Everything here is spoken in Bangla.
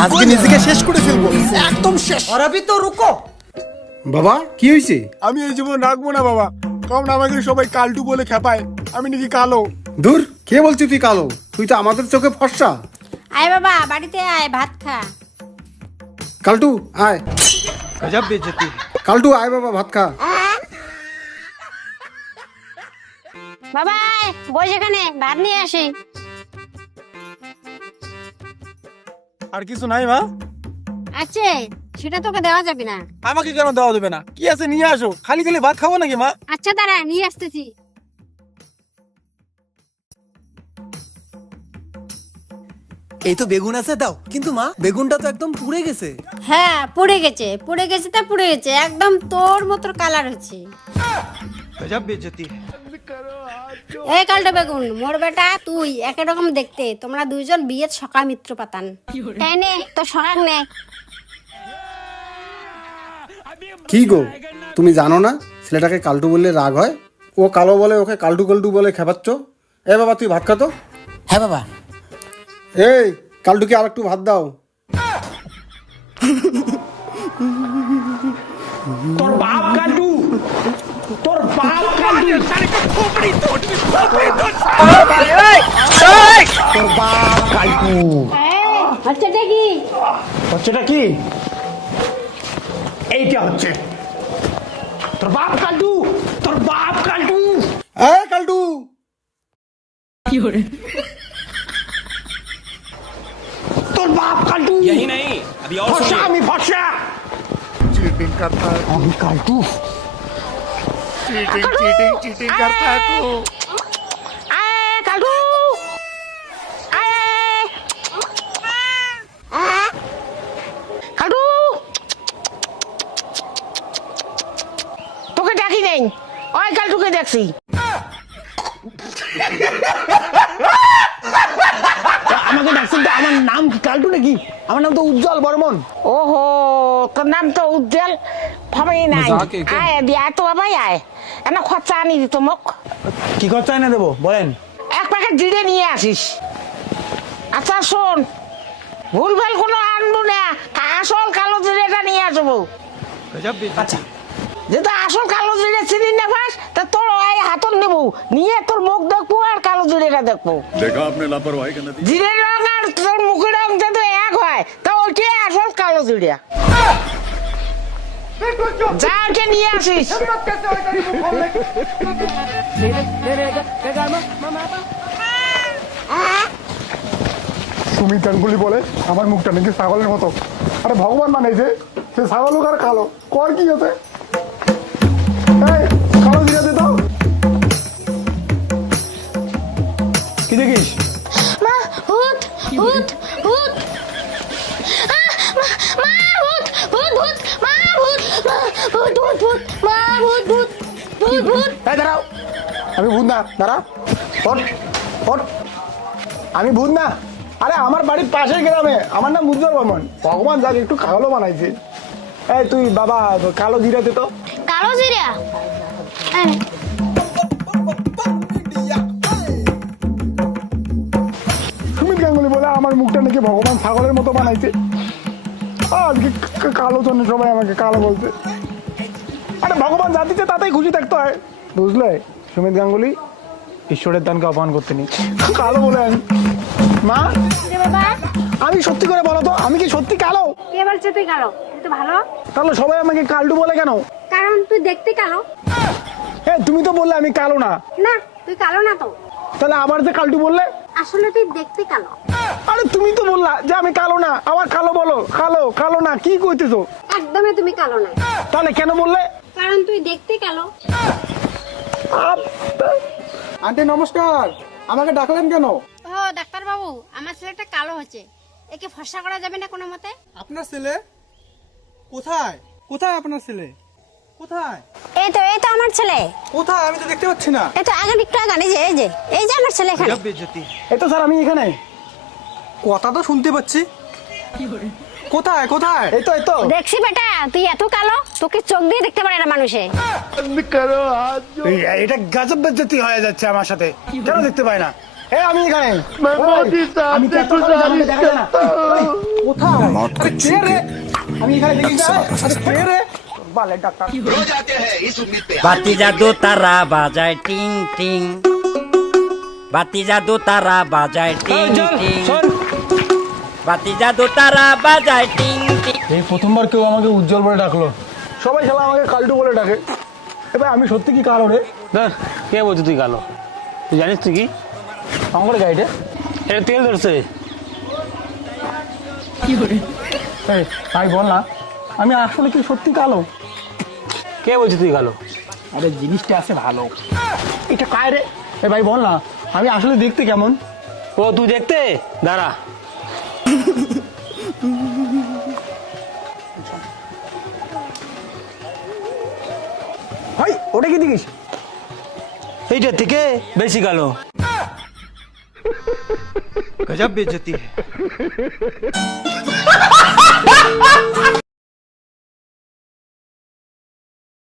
আজকে নিজেকে শেষ করে ফেলবো, একদম শেষ। और अभी तो रुको। বাবা কি হয়েছে? আমি এই জীবন রাখবো না বাবা, কারণ আমাকে সবাই কালটু বলে খেপায়। আমি নাকি কালো। দূর, কে বলছিস তুই কালো? তুই তো আমাদের চোখে ফর্সা। আয় বাবা, বাড়িতে আয়, ভাত খা। কালটু আয়, गजब बेइज्जती। কালটু আয় বাবা, ভাত খা। বাবা আয়, বস এখানে, ভাত নিয়ে আসি। আর কিছু নাই মা? আছে, সেটা তোকে দেওয়া যাবে না। আমাকে কেন দেওয়া দেবে না? কি আছে নিয়ে আসো, খালি খালি ভাত খাবো নাকি মা? আচ্ছা দাঁড়া, নিয়ে আসতেছি। এই তো বেগুন আছে, দাও। কিন্তু মা, বেগুনটা তো একদম পুড়ে গেছে। হ্যাঁ, পুড়ে গেছে, পুড়ে গেছে তা পুড়ে গেছে, একদম তোর মতো কালার হচ্ছে। गजब बेइज्जती। এই কালটা বেগুন, মোর বেটা তুই একই রকম দেখতে, তোমরা দুইজন বিয়ের সখা মিত্র পাতান। তাই নে, তো সহাগ নে। কি গো, তুমি জানো না ছেলেটাকে কালটু বললে রাগ হয়? ও কালো বলে, ওকে কালটু কালটু বলে খেপাচ্ছ। এ বাবা তুই ভাত খা তো। হ্যাঁ বাবা। এই কালটুকে আর একটু ভাত দাও। তোর বাপ কালটু, তোর বাপ কালটু, তোর বাপ কালটু। বাচ্চাটা কি? হচ্ছেটা কি? এইটা হচ্ছে তোর বাপ কালটু, তোর বাপ কালটু। এ কালটু, তোর বাপ কালটু। यही नहीं, अभी और ফর্সা, सुनिए। আমি ফর্সা। चीटिंग करता है, আমি কালটু। चीटिंग चीटिंग चीटिंग करता है तू। আয় কালটু, আয় কালটু। তোকে ডাকি নেই, ওই কালটুকে দেখছি। আমাকে ডাকছেন তো, আমার নাম কি কালটু নাকি? আমার নাম তো উজ্জ্বল বর্মন। ওহো, তোর নাম তো উজ্জ্বল ভাবে নাই। আয় দিয়া তো বাবাই আয়, এনা খরচা আনি দিত মোক। কি খরচা এনে দেবো বলেন? এক প্যাকেট জিরে নিয়ে আসিস। আচ্ছা শোন, ভুলভাল কোনো আনবো না, আসল কালো জিরেটা নিয়ে আসবো। गजब बेइज्जती। যেটা আসল কালো জিরে চিনি না পাস, তা তোর ওই হাতল নেবো, নিয়ে তোর মুখ দেখবো আর কালো জিরেটা দেখবো। देखा आपने लापरवाही का नतीजा। জিরের রং আর তোর মুখের রং যদি এক হয়, তা ওইটাই আসল কালো জিরে। যা ওকে নিয়ে আসিস। সুমিত গাঙ্গুলি বলে আমার মুখটা নাকি ছাগলের মতো। আরে ভগবান বানাইছে, সে ছাগল হোক আর কালো, কর কি হতে? এই কালো জিরা দে দাও। কি দেখিস? মা ভূত, ভূত, ভূত। মা ভূত, ভূত, ভূত, মা ভূত, ভূত, ভূত, ভূত, মা ভূত, ভূত, ভূত, ভূত। এই দাঁড়াও, আমি ভূত না, দাঁড়া, ওঠ ওঠ, আমি ভূত না। আরে আমার বাড়ির পাশের গ্রামে, আমার নাম উজ্জ্বল বর্মন। ভগবান যাক একটু কালো বানাইছে। এই তুই বাবা কালো জিরা দে তো। কালো জিরা? সুমিত গাঙ্গুলি বলে আমার মুখটা নাকি ভগবান ছাগলের মতো বানাইছে। আজকে কালো জন্য সবাই আমাকে কালো বলছে। আরে ভগবান যা দিচ্ছে তাতেই খুশি থাকতে হয়, বুঝলে সুমিত গাঙ্গুলি? ঈশ্বরের দানকে অপমান করতে নেই, কালো বলে আমি। মা বাবা, আমি সত্যি করে বলো তো, আমি কি সত্যি কালো? কে বলছে তুই কালো? তুই তো ভালো। তাহলে সবাই আমাকে কালটু বলে কেন? কারণ তুই দেখতে কালো। এ তুমি তো বললে আমি কালো না। না, তুই কালো না তো। তাহলে আবার যে কালটু বললে? আসলে তুই দেখতে কালো। আরে তুমি তো বললা যে আমি কালো না, আবার কালো বলো। কালো কালো না, কি কইতেছো? একদমই তুমি কালো না, তাহলে কেন বললে? কারণ তুই দেখতে কালো। আন্টি নমস্কার, আমাকে ডাকলেন কেন? ও ডাক্তার বাবু, আমার ছেলেটা কালো হচ্ছে, একে ফর্সা করা যাবে না কোনো মতে? আপনার ছেলে কোথায়? কোথায় আপনার ছেলে? কোথায়? এই তো আমার ছেলে। কোথায়? আমি তো দেখতে পাচ্ছি না। এই তো আগে একটু আগে, এই যে আমার ছেলে এখানে। गजब बेइज्जती। এই তো স্যার আমি এখানে। কথা তো শুনতে পাচ্ছি। কোথায় কোথায়? এই তো দেখছি বেটা, তুই এত কালো, তোকে চোখ দিয়ে দেখতে পারে না মানুষে। এটা গজব বেজ্জতি হয়ে যাচ্ছে আমার সাথে। কেন দেখতে পাই না? আমি এখানে আমি তো এত করে সামনে দেখা যায় না। কোথায়? আরে কে রে? আমি এখানে দেখি না। আরে কে রে? বালের ডাক্তার। বাতি জাদু তারা বাজায় টিং টিং, বাতি জাদু তারা বাজায় টিং টিং, বাতি জাদু তারা বাজায় টিং টিং। এই প্রথমবার কেউ আমাকে উজ্জ্বল বলে ডাকলো। সবাই শালা আমাকে কালটু বলে ডাকে। এবার আমি সত্যি কি কালো রে? কে বলছিস তুই কালো? তুই জানিস তুই কি আমার গাইডে এটা তেল ধরছে? ভাই বল না, আমি আসলে কি সত্যি কালো? কে বলছিস তুই কালো? আরে জিনিসটা আছে ভালো। এটা কায় রে? ভাই বল না, আমি আসলে দেখতে কেমন? ও তুই দেখতে দাঁড়া। ভাই ওটা কি দেখিস? এইটার থেকে বেশি কালো। गजब बेइज्जती है।